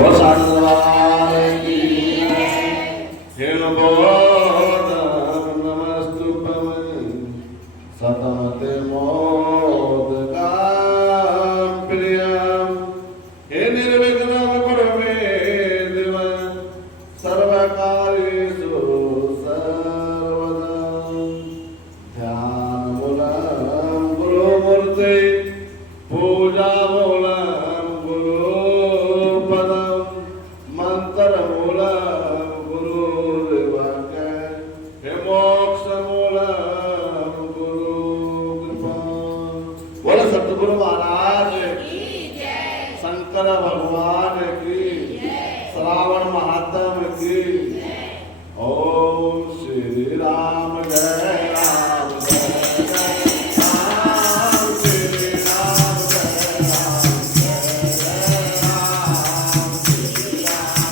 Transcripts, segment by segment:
वसंतवार की हिमबोधम नमस्तुभ्यं सतमते मोदकां प्रियं हे निर्विघ्नं कुरु मे देव सर्वकार्येषु सर्वदा ध्यानमूलं गुरुमूर्ते पूजामूलं गुरुपदं मंत्रमूलं गुरुर्वाक्य हे मोक्षमूलं गुरुकृपा। बोलो सतगुरु महाराज की जय, शंकर भगवान की जय, श्रावण महात्म की जय। ओम श्री राम जय राम जय जय राम, श्री राम जय राम जय जय राम, श्री राम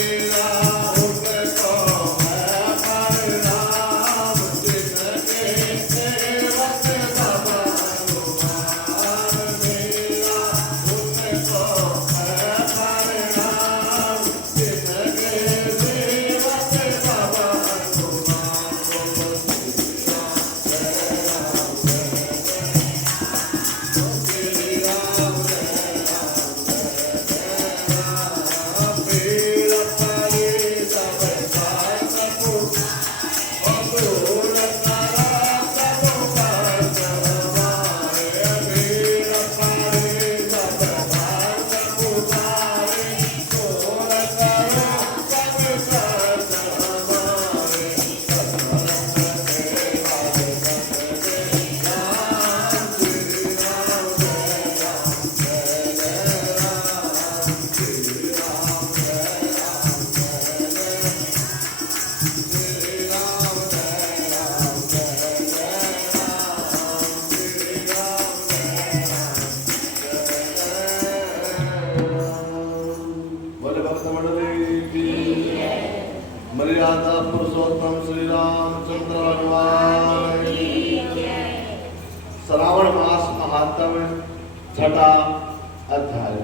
मेरा उनको है परिणाम, जिनके सेवक बाबा भगवान मेरा उनको है परिणाम, जिनके सेवक बाबा बोले भक्त मंडली की मर्यादा पुरुषोत्तम श्री रामचंद्र भगवान की जय। श्रावण मास महात्म्य छठा अध्याय।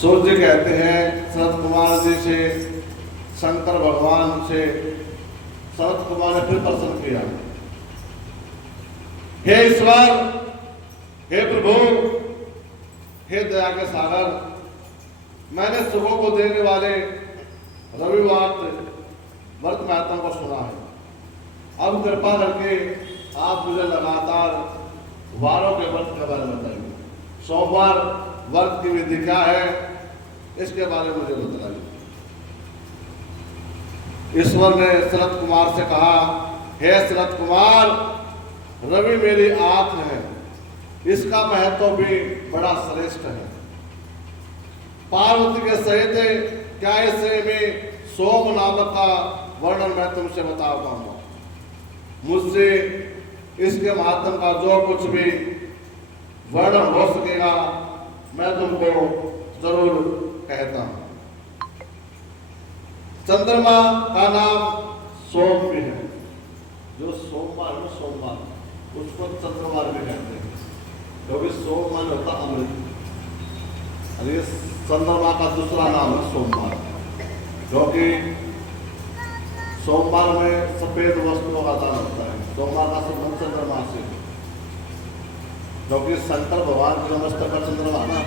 सूर्य कहते हैं शरद कुमार जी से, शंकर भगवान से शरद कुमार ने फिर प्रश्न किया, हे ईश्वर, हे प्रभु, हे दया के सागर, मैंने सुबह को देने वाले रविवार व्रत महत्व को सुना है। अब कृपा करके आप मुझे लगातार वारों के व्रत के बारे में बताइए। सोमवार व्रत की विधि क्या है, इसके बारे में मुझे बताइए। ईश्वर ने शरद कुमार से कहा, हे शरद कुमार, रवि मेरी आंख है, इसका महत्व भी बड़ा श्रेष्ठ है। पार्वती के सहित क्या इसे में सोम नामक का वर्णन मैं तुमसे बता पाऊंगा। मुझसे इसके महात्म का जो कुछ भी वर्णन हो सकेगा मैं तुमको जरूर कहता हूं। चंद्रमा का नाम सोम भी है, जो सोमवार में सोमवार उसको चंद्रवार भी कहते हैं, क्योंकि सोम मान होता अमृत। अरे चंद्रमा का दूसरा नाम है सोमवार, क्योंकि सोमवार में सफेद वस्तुओं का दान होता है। सोमवार का संबंध चंद्रमा से, क्योंकि शंकर भगवान की नमस्ते का चंद्रमा ना,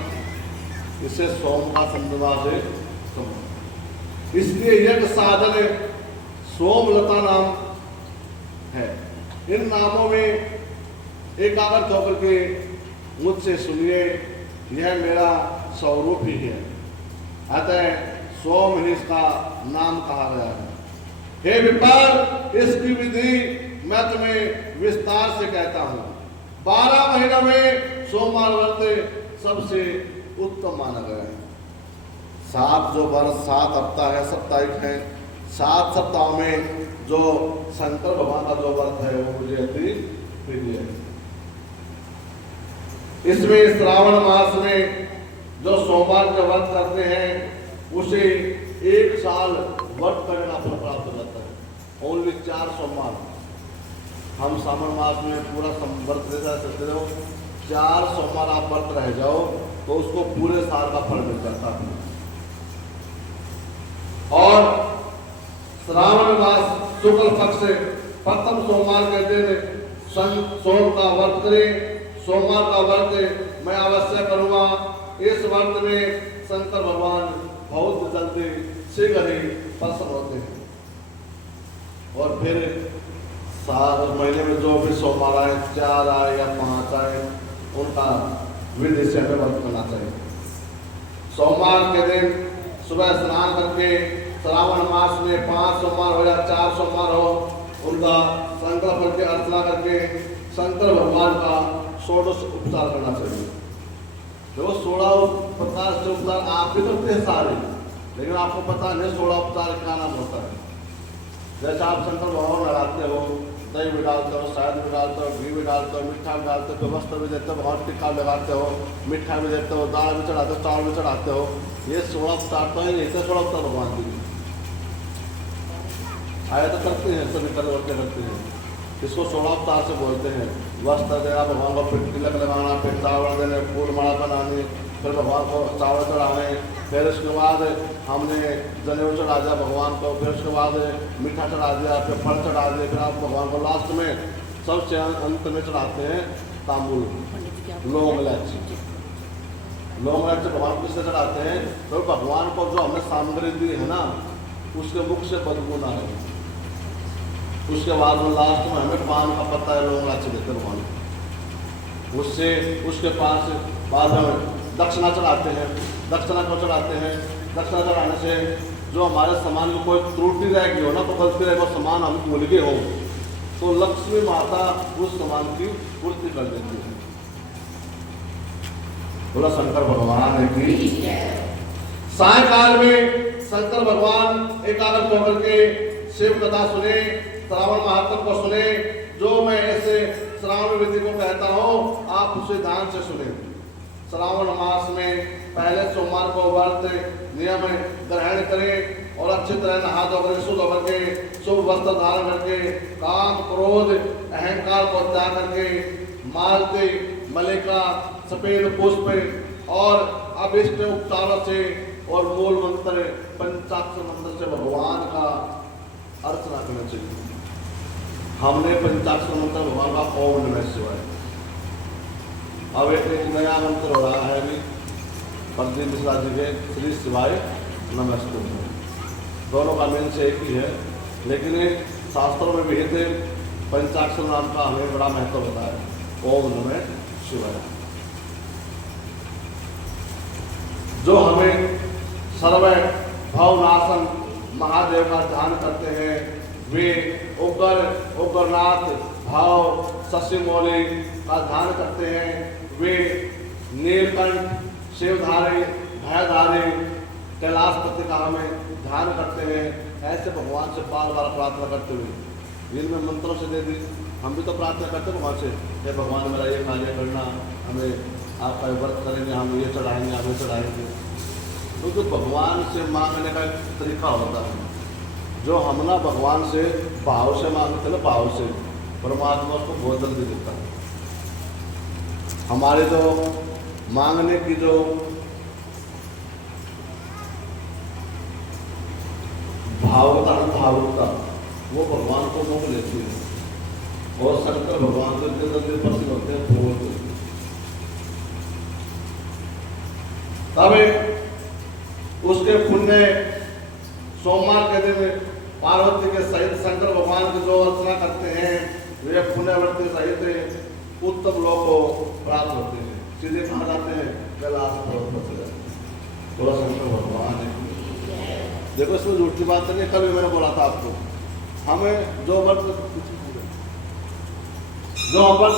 इसे सोम का चंद्रमा से संबंध, इसलिए यज्ञ साधन सोमलता नाम है। इन नामों में एकाग्र होकर के मुझसे सुनिए, यह मेरा स्वरूप ही है, अतः सोम ही इसका नाम कहा गया है। हे विपर, इसकी विधि मैं तुम्हें विस्तार से कहता हूँ। 12 महीनों में सोमवार व्रत सबसे उत्तम माना गया है। 7 जो वर्ष 7 हफ्ता है, साप्ताहिक है, 7 सप्ताह में जो शंकर भगवान का जो व्रत है वो मुझे अति प्रिय है। इसमें श्रावण मास में जो सोमवार का व्रत करते हैं उसे 1 साल व्रत करने का फल प्राप्त हो जाता है। ओनली 4 सोमवार हम सावन मास में पूरा व्रत ले सकते हो। 4 सोमवार आप व्रत रह जाओ तो उसको पूरे साल का फल मिल जाता है। और श्रावण मास शुक्ल पक्ष से प्रथम सोमवार के दिन सोम का व्रत करें। सोमवार का व्रत मैं अवश्य करूँगा। इस व्रत में शंकर भगवान बहुत जल्दी शीघ्र ही प्रसन्न होते हैं। और फिर साल महीने में जो भी सोमवार आए, 4 आए या 5 आए, उनका विधि से हमें व्रत करना चाहिए। सोमवार के दिन सुबह स्नान करके श्रावण मास में 5 सोमवार हो या 4 सोमवार हो, उनका संकल्प करके अर्चना करके शंकर भगवान का 16 उपचार करना चाहिए। देखो 16 प्रकार से उपचार आप भी करते हैं सारे, लेकिन आपको पता नहीं 16 उपचार क्या नाम होता है। जैसे आप शंकर भगवान लगाते हो, दही भी डालते हो, शहद भी डालते हो, घी भी डालते हो, मीठा भी डालते हो, वस्त्र भी देते हो, भगवान टिक्का लगाते हो, मिठा भी देते हो, दाल भी चढ़ाते हो, चावल भी चढ़ाते हो। ये 16 उपचार तो ही नहीं थे। 16 उपचार भगवान जी आया तो करते हैं, सभी करते हैं। इसको 16 उपचार से बोलते हैं। वस्त्र देना, भगवान को फिर तिलक लगाना, फिर चावल देने, फूल माला बनाने, फिर भगवान को चावल चढ़ाने, फिर उसके बाद हमने जनेऊ चढ़ा दिया भगवान को, फिर उसके बाद मीठा चढ़ा दिया, फिर फल चढ़ा दिया, फिर आप भगवान को लास्ट में सबसे अंत में चढ़ाते हैं तांबुल, लौंग इलायची। लौंग इलायची भगवान किससे चढ़ाते हैं? तो भगवान को जो हमने सामग्री दी है ना, उसके मुख से बदबू ना है। उसके बाद में लास्ट में हमें पान का पत्ता है, लौंग इलायची देते हैं भगवान। उससे उसके पास बाद में दक्षिणा चढ़ाते हैं। दक्षिणा को चढ़ाते हैं। दक्षिणा चढ़ाने से जो हमारे सामान में कोई त्रुटि रहेगी हो ना, तो गलती रहेगी, वो सामान हम भूल गए हो तो लक्ष्मी माता उस सामान की पूर्ति कर देती है। बोला शंकर भगवान की। सायकाल में शंकर भगवान एकाग्र होकर के शिव कथा सुने, श्रावण महात्म को सुने। जो मैं ऐसे श्रावण विधि को कहता हूँ, आप उसे ध्यान से सुने। श्रावण मास में पहले सोमवार को व्रत नियम ग्रहण करें और अच्छी तरह नहा धोकर शुद्ध होकर के शुभ वस्त्र धारण करके काम क्रोध अहंकार को त्याग करके मालती मलिका सफेद पुष्प और अभिष्ट उपचारों से और मूल मंत्र पंचाक्षर मंत्र से भगवान का अर्चना करना चाहिए। हमने पंचाक्षर मंत्र भगवान का ओम नमः शिवाय। अब एक नया मंत्र हो रहा है अभी पंडित मिश्रा जी के श्री शिवाय नमस्ते। दोनों का मेन से एक ही है, लेकिन शास्त्रों में भी थे पंचाक्षर नाम का हमें बड़ा महत्व होता है। ओम नमः शिवाय जो हमें सर्व भवनाशन महादेव का ध्यान करते हैं, वे उग्रनाथ भाव शशिमौली का ध्यान करते हैं, वे नीलकंठ शिवधारी भयधारी कैलाशपति का हमें ध्यान करते हैं। ऐसे भगवान से बार बार प्रार्थना करते हुए जिनमें मंत्रों से दे दी, हम भी तो प्रार्थना करते हैं भगवान से, हे भगवान मेरा ये कार्य करना, हमें आपका व्रत करेंगे, हम ये चढ़ाएंगे, हम ये चढ़ाएंगे। तो भगवान से मांगने का एक तरीका होता है। जो हम ना भगवान से भाव से मांगते ना, भाव से परमात्मा उसको बहुत जल्दी देता है। हमारे जो मांगने की जो भावुकता वो भगवान को मोह लेती है और शंकर भगवान से जल्दी प्रसन्न होते हैं, बहुत तब उसके पुण्य सोमवार के दिन पार्वती के सहित शंकर भगवान की जो अर्चना करते हैं, वे पुण्यवर्ती सहित उत्तम लोक को प्राप्त होते हैं। सीधे कहा जाते हैं कैलाश पर्वत पर चले जाते। थोड़ा शंकर भगवान है। देखो इसमें झूठ की बात नहीं, कल भी मैंने बोला था आपको, हमें जो व्रत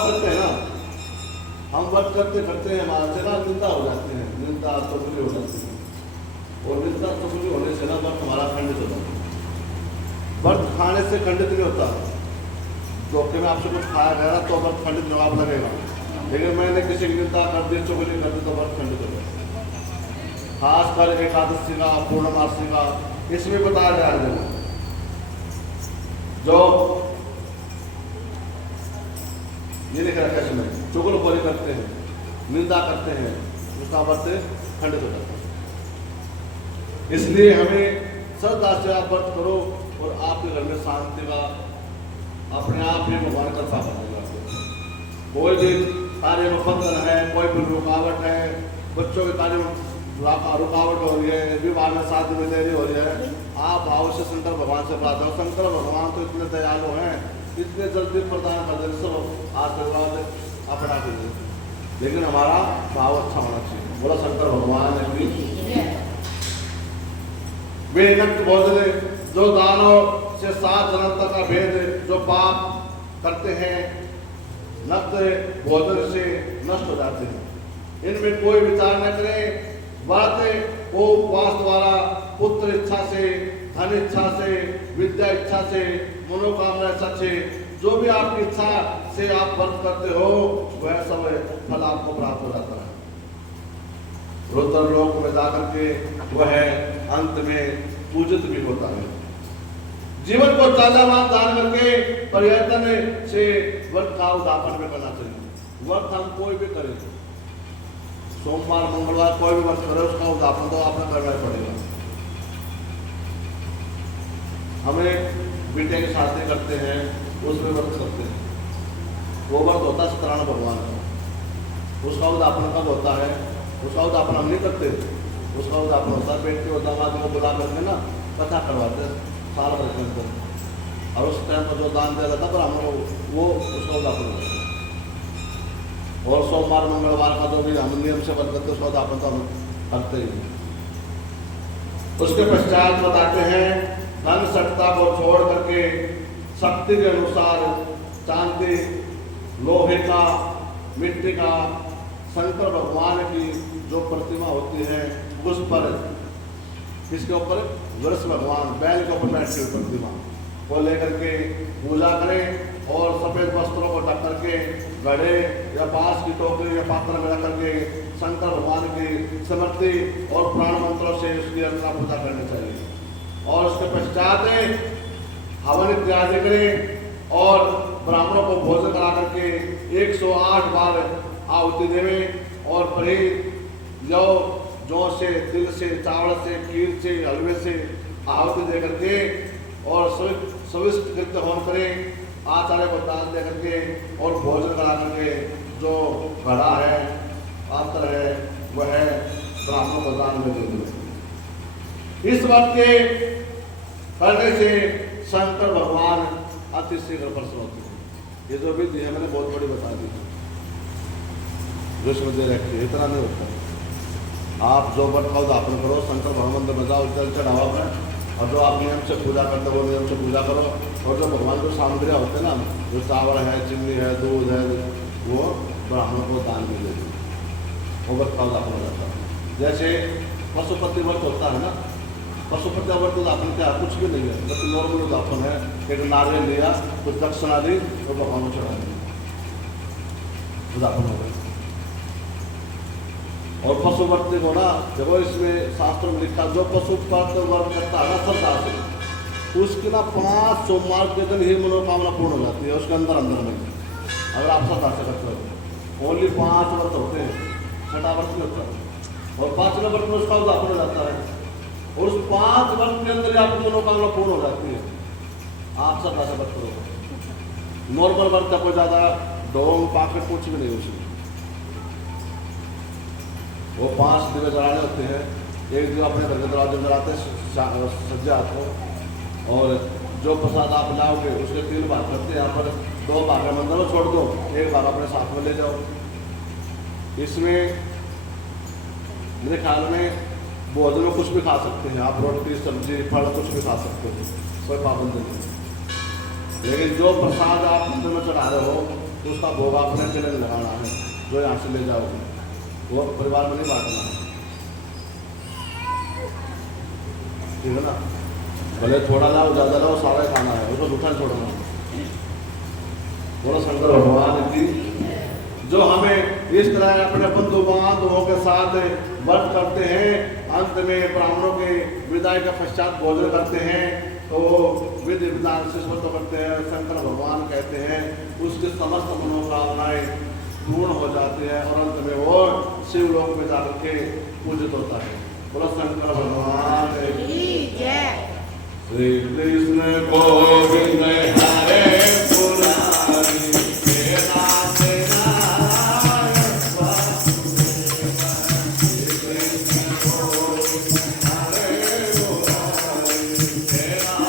करते हैं ना, हम व्रत करते करते हैं हमारे से ना निंदा हो जाती है, निंदा चुगली हो जाती है, और निंदा चुगली होने से ना व्रत हमारा खंडित हो जाता है। व्रत खाने से खंडित नहीं होता। धोखे में आपसे कुछ खाया गया ना तो व्रत खंडित जवाब लगेगा, लेकिन मैंने किसी की निंदा कर दी, चुगली कर दी तो व्रत खंडित हो गया। खासकर एकादशी का, पूर्णमासी का इसमें बताया जा रहा है जो ये लिखा रखा है, चुगलखोरी करते हैं, निंदा करते हैं, उसका व्रत खंडित हो जाता है। इसलिए हमें श्रद्धा से आप व्रत करो और आपके घर में शांति का अपने आप ही भगवान कृपा करेगा। कोई भी कार्य में बंधन है, कोई भी रुकावट है, बच्चों के कार्य में रुकावट हो रही है, विवाह में शादी में देरी हो रही है, आप भाव से शंकर भगवान से प्रार्थना करो। शंकर भगवान तो इतने दयालु हैं, इतने जल्दी प्रदान कर देते, सब आशीर्वाद अपना दीजिए, लेकिन हमारा भाव अच्छा होना चाहिए। बोला शंकर भगवान बेनक्त भोजन, जो दानव से 7 जन्म तक का भेद जो पाप करते हैं नक्त भोजन से नष्ट हो जाते हैं, इनमें कोई विचार न करें। व्रत को उपवास द्वारा पुत्र इच्छा से, धन इच्छा से, विद्या इच्छा से, मनोकामना इच्छा से, जो भी आपकी इच्छा से आप व्रत करते हो वह सब फल आपको प्राप्त हो जाता है। रुद्र लोक में जाकर के वह अंत में पूजित भी होता है। जीवन को ताजावान दान करके प्रयत्न से व्रत का उद्यापन भी करना चाहिए। व्रत हम कोई भी करें, सोमवार मंगलवार कोई भी व्रत करे, उसका उद्यापन तो आपने करना ही पड़ेगा। हमें बेटे की शादी करते हैं, उसमें व्रत करते हैं, वो व्रत होता है सत्यनारायण भगवान का। उसका उद्यापन कब होता है? उसका उद्यापन हम नहीं करते, उसका उद्यापन होता है बेटे और दामाद को बुला करके ना कथा करवाते हैं साल भर के अंदर, और उस टाइम पर जो दान दिया जाता है पर हम लोग वो उसका उद्यापन होता है। और सोमवार मंगलवार का जो भी हम नियम से व्रत करते उसका उद्यापन तो हम करते ही। उसके पश्चात बताते हैं धन सत्ता को छोड़ करके शक्ति के अनुसार चांदी, लोहे का, मिट्टी का, शंकर भगवान की जो प्रतिमा होती है उस पर, किसके ऊपर? वृष भगवान बैल के ऊपर बैठी हुई प्रतिमा को लेकर के पूजा करें और सफेद वस्त्रों को ढक करके घड़े या बांस की टोकरी या पात्र में रख करके शंकर भगवान की स्मृति और प्राण मंत्रों से उसकी अर्चना पूजा करनी चाहिए। और उसके पश्चात हवन इत्यादि करें और ब्राह्मणों को भोजन करा करके 108 बार आहुति देवें और परहेज जौ से, तिल से, चावल से, खीर से, हलवे से आहुति दे करके और सविष्ट कृत्य होम करें, आचार्य को दान दे करके और भोजन करा करके जो घड़ा है, पात्र है, वह ब्राह्मणों को दान में दे दें। इस बात के करने से शंकर भगवान अति शीघ्र प्रसन्न होते हैं। ये जो विधि है मैंने बहुत बड़ी बता दी, विष्णु दे रखी है, इतना नहीं होता। आप जो व्रत का उद्यापन करो, शंकर भगवान में जाओ, जल चढ़ाओ में, और जो आप नियम से पूजा करते हो वो नियम से पूजा करो। और जो भगवान को सामग्रियाँ होते हैं ना, जो चावल है, चीनी है, दूध है, वो ब्राह्मणों को दान में दे दो, वो व्रत का उद्यापन हो जाता है। जैसे पशुपति व्रत होता है ना, पशुपति व्रत उद्यापन क्या कुछ भी नहीं है, बस नॉर्मल उद्यापन है। एक नारियल लिया, कुछ दक्षिणा दी तो भगवान को चढ़ा दी, उद्यापन हो गया। और पशु व्रत देखो ना, देखो इसमें शास्त्र में लिखा जो पशु व्रत करता है ना श्रद्धा से, उसकी ना 5 सोमवार के दिन ही मनोकामना पूर्ण हो जाती है उसके अंदर में। अगर आप श्रद्धा से करते हो, ओनली 5 व्रत होते हैं, 6वां व्रत नहीं होता, और 5वें व्रत में उसका उद्यापन हो जाता है, और उस 5 व्रत के अंदर आपकी मनोकामना पूर्ण हो जाती है। आप श्रद्धा से व्रत करो। नॉर्मल व्रत का कोई ज़्यादा ढोंग पाकट कुछ भी नहीं उसमें। वो 5 दिवे जलाने होते हैं, एक दिवा अपने घर के दरवाजे में जलाते हैं सज्जा को, और जो प्रसाद आप लाओगे उसके 3 भाग करते हैं। यहाँ पर 2 भाग मंदिर में छोड़ दो, 1 भाग अपने साथ में ले जाओ। इसमें मेरे ख्याल में भोजन में कुछ भी खा सकते हैं आप, रोटी, सब्जी, फल कुछ भी खा सकते हो, कोई पाबंदी नहीं। लेकिन जो प्रसाद आप मंदिर में चढ़ा रहे हो तो उसका भोग आपने अकेले लगाना है, जो यहाँ से ले जाओगे वो परिवार में नहीं बांटना है, ठीक है ना। भले थोड़ा लाओ ज़्यादा लाओ, सारा ही खाना है, उसको झूठा छोड़ना। बोलो शंकर भगवान की जो हमें इस तरह अपने बंधु बांधवों के साथ व्रत करते हैं, अंत में ब्राह्मणों के विदाई के पश्चात भोजन करते हैं, तो विधि विधान से स्मृत करते हैं। शंकर भगवान कहते हैं उसके समस्त मनोकामनाएं पूर्ण हो जाती है और अंत में वो शिवलोक में जाकर के पूजित होता है। बोलो शंकर भगवान की जय। श्री कृष्ण गोविंद हरे मुरारी, हे नाथ नारायण वासुदेव। श्री कृष्ण गोविंद हरे मुरारी, हे नाथ